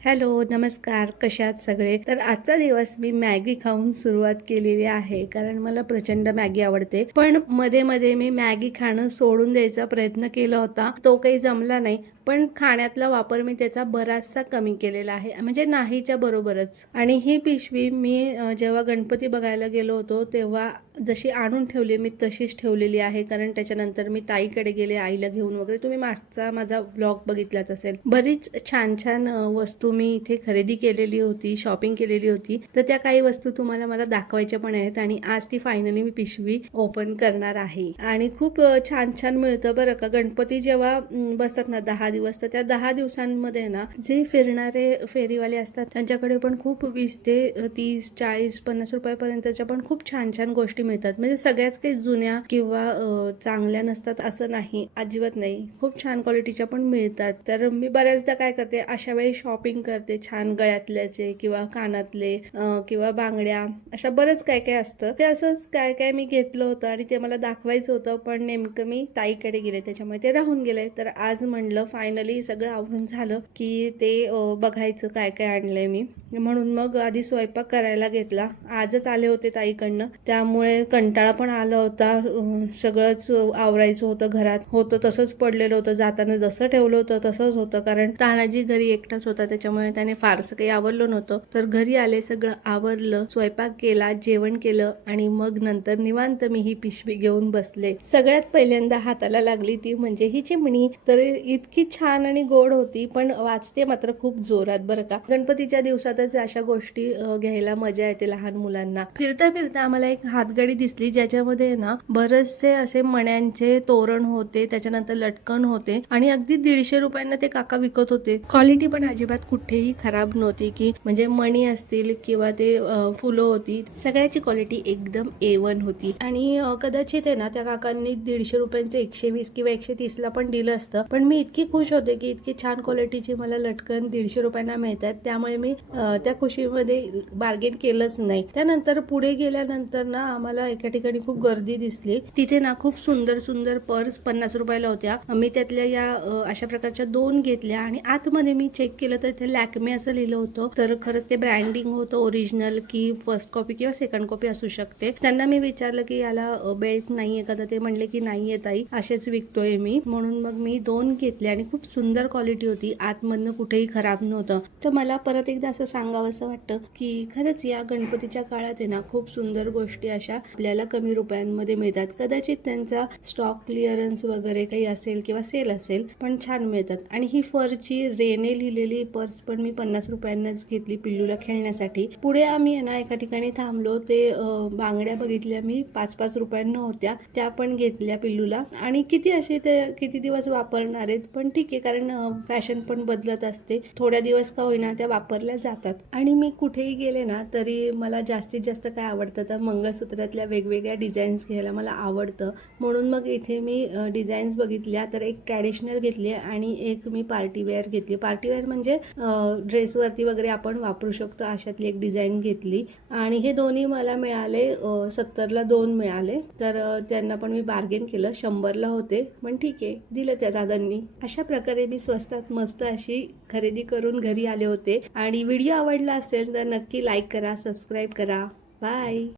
Hello नमस्कार. कशात सगळे? तर आजचा दिवस मी मॅगी खाऊन सुरुवात केलेली आहे कारण मला प्रचंड मॅगी आवडते. पण मध्ये मध्ये मी मॅगी खाणं सोडून द्यायचा प्रयत्न केला होता. तो काही जमला नाही. पण खाण्यातला वापर मी त्याचा बराचसा कमी केलेला आहे. म्हणजे नाहीच्या बरोबरच. आणि ही पिशवी मी जेव्हा गणपती बघायला गेलो होतो तेव्हा जशी आणून ठेवली मी तशीच ठेवलेली आहे कारण त्याच्यानंतर मी ताईकडे गेले आईला घेऊन वगैरे. तुम्ही मागचा माझा व्लॉग बघितलाच असेल. बरीच छान छान वस्तू मी इथे खरेदी केलेली होती शॉपिंग केलेली होती. तर त्या काही वस्तू तुम्हाला मला दाखवायच्या पण आहेत आणि आज ती फायनली मी पिशवी ओपन करणार आहे. आणि खूप छान छान मिळतं बरं का. गणपती जेव्हा बसतात ना दहा दिवस तर त्या दहा दिवसांमध्ये ना जे फिरणारे फेरीवाले असतात त्यांच्याकडे पण खूप वीस ते तीस चाळीस पन्नास रुपयापर्यंतच्या पण खूप छान छान गोष्टी मिळतात. म्हणजे सगळ्याच काही जुन्या किंवा चांगल्या नसतात असं नाही. अजिबात नाही. खूप छान क्वालिटीच्या पण मिळतात. तर मी बऱ्याचदा काय करते अशा वेळी शॉपिंग करते. छान गळ्यातल्याचे किंवा कानातले किंवा बांगड्या अशा बरंच काय काय असतं. ते असंच काय काय मी घेतलं होतं आणि ते मला दाखवायचं होतं पण नेमकं मी ताईकडे गेले. त्याच्यामुळे ते राहून गेले. तर आज म्हणलं फायनली सगळं आवरून झालं की ते बघायचं काय काय आणलंय मी. म्हणून मग आधी स्वयंपाक करायला घेतला. आजच आले होते ताईकडनं. त्यामुळे कंटाळा पण आला होता. सगळंच आवरायचं होतं घरात. होतं तसंच पडलेलं होतं. जाताना जसं ठेवलं होतं तसंच होतं. कारण तानाजी घरी एकटाच होता. त्याच्यामुळे त्याने फारसं काही आवरलं नव्हतं. तर घरी आले सगळं आवरलं स्वयंपाक केला जेवण केलं आणि मग नंतर निवांत मी ही पिशवी घेऊन बसले. सगळ्यात पहिल्यांदा हाताला लागली ती म्हणजे ही चिमणी. तर इतकी छान आणि गोड होती पण वाचते मात्र खूप जोरात बरं का. गणपतीच्या दिवसातच अशा गोष्टी घ्यायला मजा येते लहान मुलांना. फिरता फिरता आम्हाला एक हात हातगाडी दिसली ज्याच्यामध्ये ना बरेचसे असे मण्यांचे तोरण होते त्याच्यानंतर लटकन होते आणि अगदी दीडशे रुपयांना ते काका विकत होते. क्वालिटी पण अजिबात कुठेही खराब नव्हती की म्हणजे मणी असतील किंवा ते फुलं होती सगळ्याची क्वालिटी एकदम ए वन होती. आणि कदाचित आहे ना त्या काकांनी दीडशे रुपयांचे एकशे वीस किंवा एकशे तीसला पण दिलं असतं. पण मी इतकी खुश होते की इतकी छान क्वालिटीची मला लटकन दीडशे रुपयांना मिळतात. त्यामुळे मी त्या खुशीमध्ये बार्गेन केलंच नाही. त्यानंतर पुढे गेल्यानंतर ना आम्हाला एका ठिकाणी खूप गर्दी दिसली. तिथे ना खूप सुंदर सुंदर पर्स पन्नास रुपयाला होत्या. मी त्यातल्या या अशा प्रकारच्या दोन घेतल्या आणि आतमध्ये मी चेक केलं तर इथे लॅकमे असं लिहिलं होतं. तर खरंच ते ब्रँडिंग होतं ओरिजिनल की फर्स्ट कॉपी किंवा सेकंड कॉपी असू शकते. त्यांना मी विचारलं की याला बेल्ट नाहीये का? तर ते म्हणले की नाहीये ताई असेच विकतोय मी. म्हणून मग मी दोन घेतले आणि खूप सुंदर क्वालिटी होती. आतमधनं कुठेही खराब नव्हतं. तर मला परत एकदा असं सांगावं असं वाटतं की खरंच या गणपतीच्या काळात आहे ना खूप सुंदर गोष्टी अशा आपल्याला कमी रुपयांमध्ये मिळतात. कदाचित त्यांचा स्टॉक क्लिअरन्स वगैरे काही असेल किंवा सेल असेल पण छान मिळतात. आणि ही फरची रेने लिहिलेली पर्स पण मी पन्नास रुपयांनाच घेतली पिल्लूला खेळण्यासाठी. पुढे आम्ही आहे ना एका ठिकाणी थांबलो. ते बांगड्या बघितल्या मी. पाच पाच रुपयांना होत्या. त्या पण घेतल्या पिल्लूला. आणि किती असे ते किती दिवस वापरणार आहेत? पण ठीक आहे कारण फॅशन पण बदलत असते. थोड्या दिवस का होईना त्या वापरल्या जातात. आणि मी कुठेही गेले ना तरी मला जास्तीत जास्त काय आवडतं तर मंगळसूत्रातल्या वेगवेगळ्या डिझाईन्स घ्यायला मला आवडतं. म्हणून मग इथे मी डिझाईन्स बघितल्या तर एक ट्रॅडिशनल घेतली आणि एक मी पार्टी वेअर घेतली. पार्टी वेअर म्हणजे ड्रेसवरती वगैरे आपण वापरू शकतो अशातली एक डिझाईन घेतली. आणि हे दोन्ही मला मिळाले सत्तरला दोन मिळाले. तर त्यांना पण मी बार्गेन केलं. शंभरला होते पण ठीक आहे दिलं त्या दादांनी. अशा प्रकारे मी स्वस्तात मस्त अशी खरेदी करून घरी आले होते. आणि व्हिडिओ आवडला असेल तर नक्की लाईक करा सबस्क्राईब करा. बाय